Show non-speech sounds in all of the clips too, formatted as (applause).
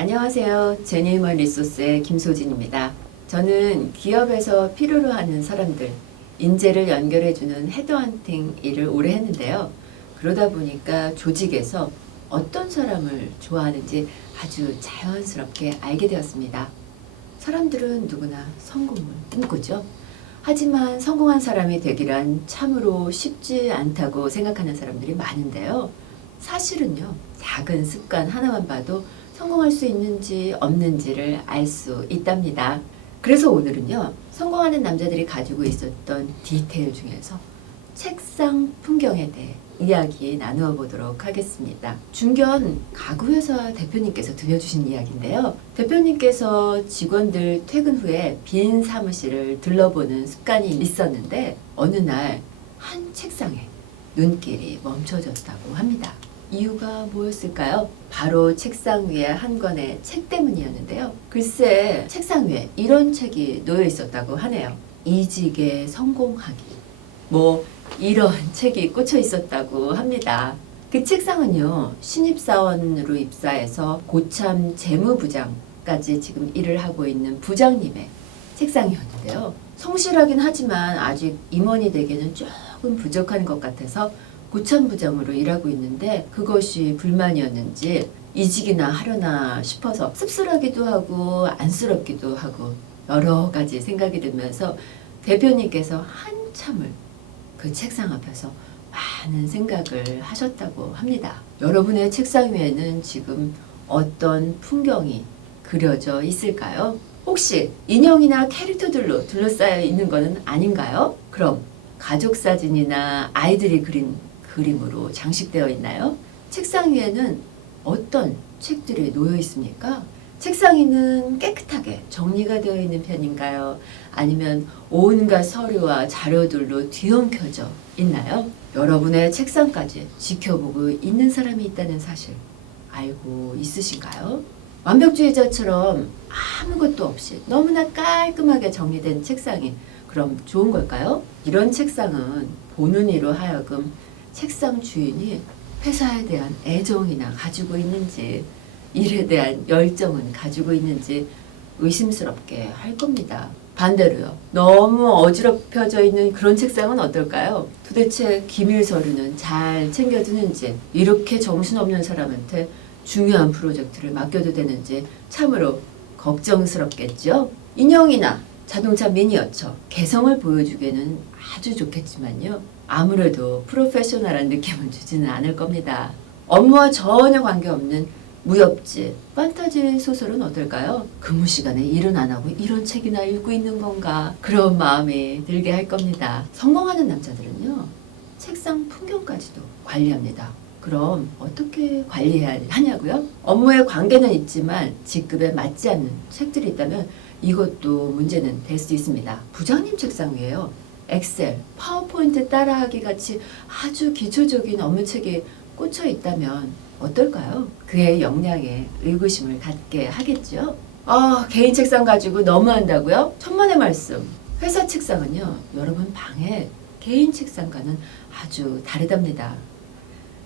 안녕하세요. 제니멀 리소스의 김소진입니다. 저는 기업에서 필요로 하는 사람들, 인재를 연결해주는 헤드헌팅 일을 오래 했는데요. 그러다 보니까 조직에서 어떤 사람을 좋아하는지 아주 자연스럽게 알게 되었습니다. 사람들은 누구나 성공을 꿈꾸죠. 하지만 성공한 사람이 되기란 참으로 쉽지 않다고 생각하는 사람들이 많은데요. 사실은요, 작은 습관 하나만 봐도 성공할 수 있는지 없는지를 알 수 있답니다. 그래서 오늘은요, 성공하는 남자들이 가지고 있었던 디테일 중에서 책상 풍경에 대해 이야기 나누어 보도록 하겠습니다. 중견 가구회사 대표님께서 들려주신 이야기인데요. 대표님께서 직원들 퇴근 후에 빈 사무실을 들러보는 습관이 있었는데 어느 날 한 책상에 눈길이 멈춰졌다고 합니다. 이유가 뭐였을까요? 바로 책상 위에 한 권의 책 때문이었는데요. 글쎄, 책상 위에 이런 책이 놓여 있었다고 하네요. 이직에 성공하기. 뭐, 이런 (laughs) 책이 꽂혀 있었다고 합니다. 그 책상은요, 신입사원으로 입사해서 고참 재무부장까지 지금 일을 하고 있는 부장님의 책상이었는데요. 성실하긴 하지만 아직 임원이 되기는 조금 부족한 것 같아서 고참부장으로 일하고 있는데 그것이 불만이었는지 이직이나 하려나 싶어서 씁쓸하기도 하고 안쓰럽기도 하고 여러 가지 생각이 들면서 대표님께서 한참을 그 책상 앞에서 많은 생각을 하셨다고 합니다. 여러분의 책상 위에는 지금 어떤 풍경이 그려져 있을까요? 혹시 인형이나 캐릭터들로 둘러싸여 있는 것은 아닌가요? 그럼 가족 사진이나 아이들이 그린 그림으로 장식되어 있나요? 책상 위에는 어떤 책들이 놓여 있습니까? 책상 위는 깨끗하게 정리가 되어 있는 편인가요? 아니면 온갖 서류와 자료들로 뒤엉켜져 있나요? 여러분의 책상까지 지켜보고 있는 사람이 있다는 사실 알고 있으신가요? 완벽주의자처럼 아무것도 없이 너무나 깔끔하게 정리된 책상이 그럼 좋은 걸까요? 이런 책상은 보는 이로 하여금 책상 주인이 회사에 대한 애정이나 가지고 있는지 일에 대한 열정은 가지고 있는지 의심스럽게 할 겁니다. 반대로요. 너무 어지럽혀져 있는 그런 책상은 어떨까요? 도대체 기밀 서류는 잘 챙겨두는지 이렇게 정신없는 사람한테 중요한 프로젝트를 맡겨도 되는지 참으로 걱정스럽겠죠? 인형이나 자동차 미니어처 개성을 보여주기에는 아주 좋겠지만요. 아무래도 프로페셔널한 느낌은 주지는 않을 겁니다. 업무와 전혀 관계없는 무협지, 판타지 소설은 어떨까요? 근무 시간에 일은 안 하고 이런 책이나 읽고 있는 건가? 그런 마음이 들게 할 겁니다. 성공하는 남자들은요, 책상 풍경까지도 관리합니다. 그럼 어떻게 관리해야 하냐고요? 업무에 관계는 있지만 직급에 맞지 않는 책들이 있다면 이것도 문제는 될 수 있습니다. 부장님 책상 위에요. 엑셀, 파워포인트 따라하기 같이 아주 기초적인 업무 책이 꽂혀 있다면 어떨까요? 그의 역량에 의구심을 갖게 하겠죠? 아, 개인 책상 가지고 너무한다고요? 천만의 말씀. 회사 책상은요, 여러분 방에 개인 책상과는 아주 다르답니다.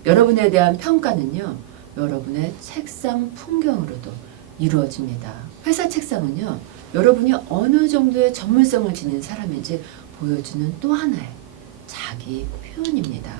여러분에 대한 평가는요, 여러분의 책상 풍경으로도 이루어집니다. 회사 책상은요, 여러분이 어느 정도의 전문성을 지닌 사람인지 보여주는 또 하나의 자기 표현입니다.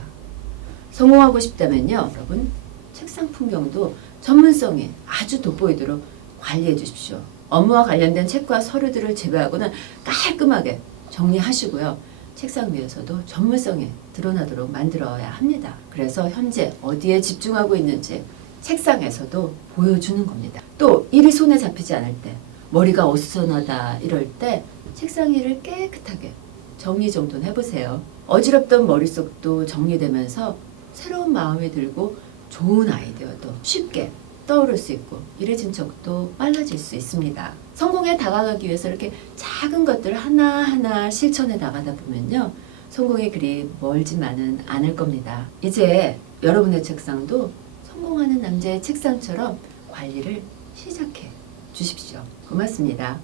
성공하고 싶다면요, 여러분, 책상 풍경도 전문성이 아주 돋보이도록 관리해 주십시오. 업무와 관련된 책과 서류들을 제외하고는 깔끔하게 정리하시고요. 책상 위에서도 전문성이 드러나도록 만들어야 합니다. 그래서 현재 어디에 집중하고 있는지 책상에서도 보여주는 겁니다. 또 일이 손에 잡히지 않을 때, 머리가 어수선하다 이럴 때 책상 위를 깨끗하게 정리정돈 해보세요. 어지럽던 머릿속도 정리되면서 새로운 마음이 들고 좋은 아이디어도 쉽게 떠오를 수 있고 일의 진척도 빨라질 수 있습니다. 성공에 다가가기 위해서 이렇게 작은 것들을 하나하나 실천해 나가다 보면요. 성공의 길이 멀지만은 않을 겁니다. 이제 여러분의 책상도 성공하는 남자의 책상처럼 관리를 시작해 주십시오. 고맙습니다.